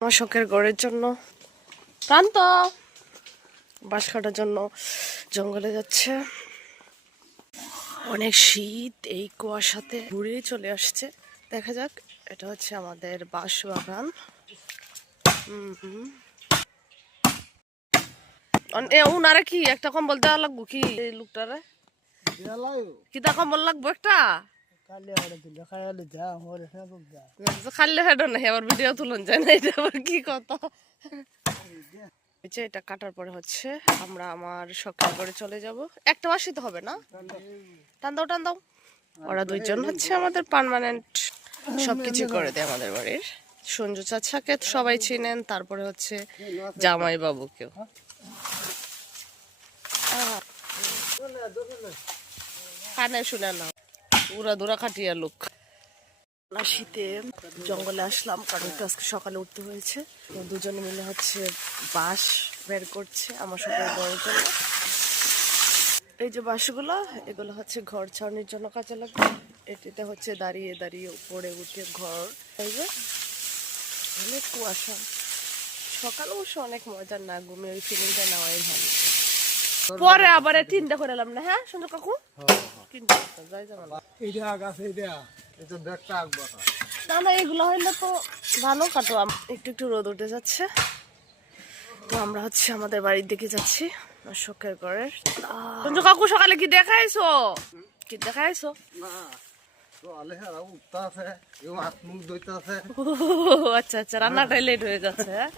আমার শখের ঘরের জন্য। প্রান্ত বাঁশ কাটার জন্য জঙ্গলে যাচ্ছে। অনেক শীত এই কুয়াশাতে ঘুরে চলে আসছে। দেখা যাক এটা হচ্ছে আমাদের বাঁশ বাগান। উনারা কি? একটা কম্বল দেওয়া লাগবো কি এই লোকটারে? কিতা কম্বল লাগবো একটা? খালি আবার ভিডিও যায় না, এটা আবার কি কথা? এটা কাটার পরে হচ্ছে, আমরা আমার সকাল করে চলে যাব। একটা তো হবে না? টান দাও টান দাও। ওরা দুইজন হচ্ছে আমাদের পার্মানেন্ট সবকিছু করে দেয় আমাদের বাড়ির। সঞ্জু চাচাকে সবাই চিনেন, তারপরে হচ্ছে জামাই বাবুকেও। কানে শুনে না উড়া খাটিয়া লোক। শীতে জঙ্গলে আসলাম, কারণ একটু আজকে সকালে উঠতে হয়েছে। তো দুজনে মিলে হচ্ছে বাঁশ বের করছে আমার সাথে বড় জন্য এই যে বাঁশগুলো, এগুলো হচ্ছে ঘর ছাউনির জন্য কাজে লাগবে। এটিতে হচ্ছে দাঁড়িয়ে দাঁড়িয়ে উপরে উঠে ঘর। হইবে অনেক কুয়াশা। সকালে অবশ্য অনেক মজার না ঘুমিয়ে ওই ফিলিংটা নেওয়াই ভালো। পরে আবার তিনটা করে এলাম না হ্যাঁ সুন্দর কাকু? তিনটা যাই যাবে না না এগুলো হইলে তো ভালো কাটো একটু একটু রোদ উঠে যাচ্ছে। তো আমরা হচ্ছে আমাদের বাড়ির দিকে যাচ্ছি শখের ঘরের সঞ্জু কাকু সকালে কি দেখাইছো? কি দেখাইছো? আচ্ছা আচ্ছা রান্নাটাই লেট হয়ে যাচ্ছে হ্যাঁ।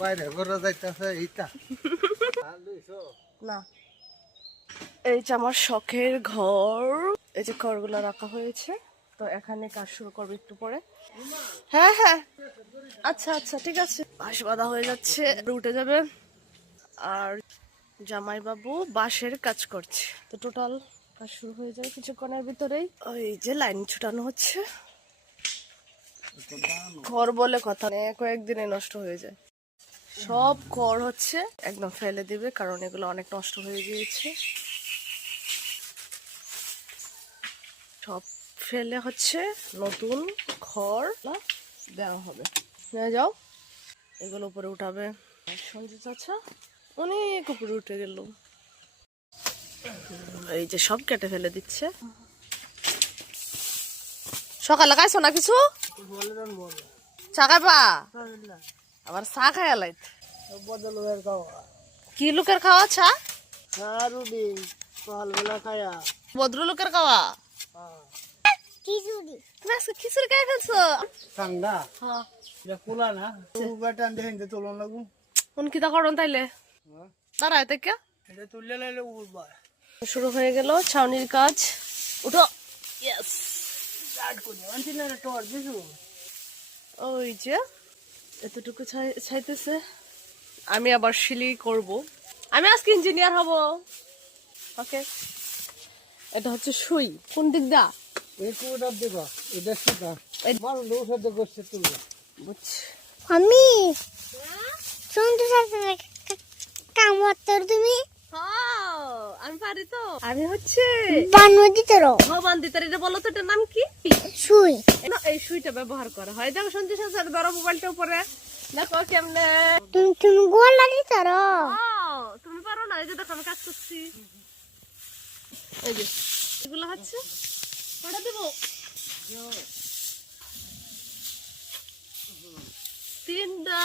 বাইরে ঘরে যাইতেছে এইটা। না। এই যে আমার শখের ঘর, এই যে ঘরগুলো রাখা হয়েছে, তো এখানে কাজ শুরু করবে একটু পরে। হ্যাঁ হ্যাঁ। আচ্ছা আচ্ছা ঠিক আছে। বাঁশ বাঁধা হয়ে যাচ্ছে উঠে যাবে। আর জামাই বাবু বাঁশের কাজ করছে। তো টোটাল কাজ শুরু হয়ে যায় কিছুক্ষণের ভিতরেই। ওই যে লাইন ছুটানো হচ্ছে। ঘর বলে কথা। নেই কয়েকদিনে নষ্ট হয়ে যায়। সব খড় হচ্ছে একদম ফেলে দেবে কারণ এগুলো অনেক নষ্ট হয়ে গিয়েছে। সব ফেলে হচ্ছে নতুন খড় দেওয়া হবে। নিয়ে যাও। এগুলো উপরে উঠাবে। আর সঞ্জু চাচা অনেক উপরে উঠে গেল। এই যে সব কেটে ফেলে দিচ্ছে। সকালে খাইছো না কিছু? চা খাইবা? আবার চা খাই লাইত। বদল খাওয়া কি লোকের খাওয়া? চা? হ্যাঁ রুটি সকালবেলা খায়া। ভদ্র লোকের খাওয়া? হ্যাঁ। খিচুড়ি। খাই ফেলছো? ঠান্ডা? হ্যাঁ। এটা খোলা না? বেটান দেখেন তোলন লাগু কোন কিতা করুন তাইলে? দাঁড়ায় থেকে এটা তুললে লাইলে উঠবা শুরু হয়ে গেল ছাউনির কাজ। উঠো। ইয়েস স্টার্ট করি। আনছি না টর দিছু? ওই যে এতটুকু চাইতেছে ছাইতেছে। আমি আবার শিলি করব। আমি আজকে ইঞ্জিনিয়ার হব। ওকে এটা হচ্ছে সুই। কোন দিক দা? আমি তুমি? আমি পারি তো। আমি হচ্ছে বানমতি তোর ভবান দিতার এটা বলো তো এটার নাম কি? শুই না, এই সুইটা ব্যবহার করা। হয় দেখো সঞ্জয় স্যার ধরো মোবাইলটা উপরে। দেখো কেমনে। তুমি তুমি গোল লাগি তোর তুমি পারো না এই যে দেখো আমি কাজ করছি। এই যে এগুলো হচ্ছে। কটা দেবো? তিনটা।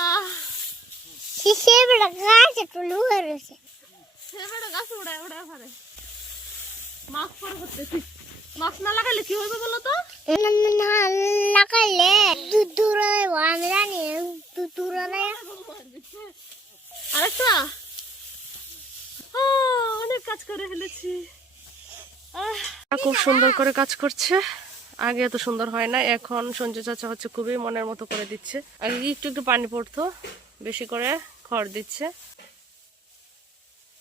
বড় গাছ একটু লুয়ে রয়েছে। অনেক কাজ করে ফেলেছি। খুব সুন্দর করে কাজ করছে। আগে এত সুন্দর হয় না, এখন সঞ্জয় চাচা হচ্ছে খুবই মনের মতো করে দিচ্ছে। আগে একটু একটু পানি পড়তো, বেশি করে খড় দিচ্ছে।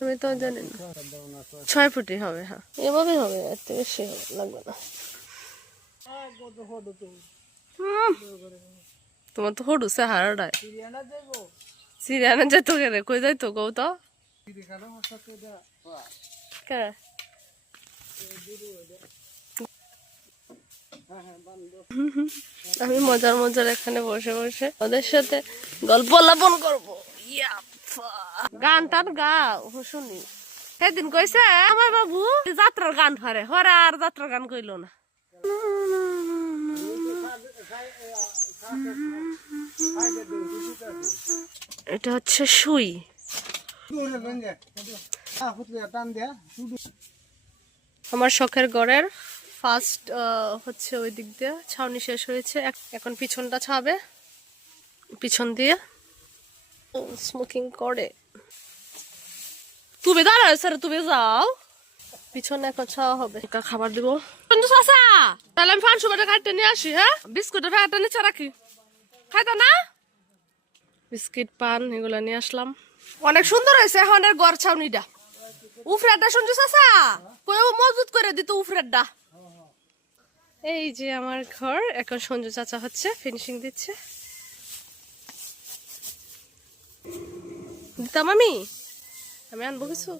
আমি তো জানি না। হ্যাঁ ছয় ফুটি হবে হ্যাঁ। এভাবে হবে বেশি লাগবে না। তোমার তো হডু সে হারাডায়। সিরিয়ানা যেত কেরে কই যাইতো কৌ? তো ভাষা তো কে হ্যাঁ হ্যাঁ বান্ধব আমি মজার মজার এখানে বসে বসে ওদের সাথে গল্প লাপন করব। গান টান গা শুনি। সেদিন কইছে, আমার বাবু, যাত্রার গান হরে হরে আর যাত্রার গান কইলো না। এটা হচ্ছে সুই। আমার শখের ঘরের ফার্স্ট হচ্ছে ওই দিক দিয়ে, ছাউনি শেষ হয়েছে। এখন পিছনটা ছাবে। পিছন দিয়ে। স্মোকিং করে। তুমি দাঁড়াও স্যার তুমি যাও। পিছনে এখন ছাওয়া হবে। খাবার দিব। তাহলে আমি ফান সুবাটা কাটতে নিয়ে আসি হ্যাঁ? বিস্কুটের প্যাকেটটা নিচে রাখি। খাইতো না? বিস্কিট, পান, এগুলো নিয়ে আসলাম। অনেক সুন্দর হয়েছে এখন এর গড় ছাউনিটা। উফরেডটা শুনছো চাচা? কই মজবুত করে দিত উফরেডটা এই যে আমার ঘর, এখন সঞ্জু চাচা হচ্ছে ফিনিশিং দিচ্ছে। দিতাম আমি আমি আনব কিছু?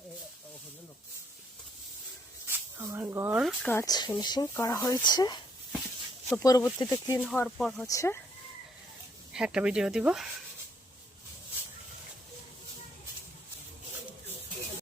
আমার ঘর, কাজ ফিনিশিং করা হয়েছে। তো পরবর্তীতে ক্লিন হওয়ার পর হচ্ছে একটা ভিডিও দিব।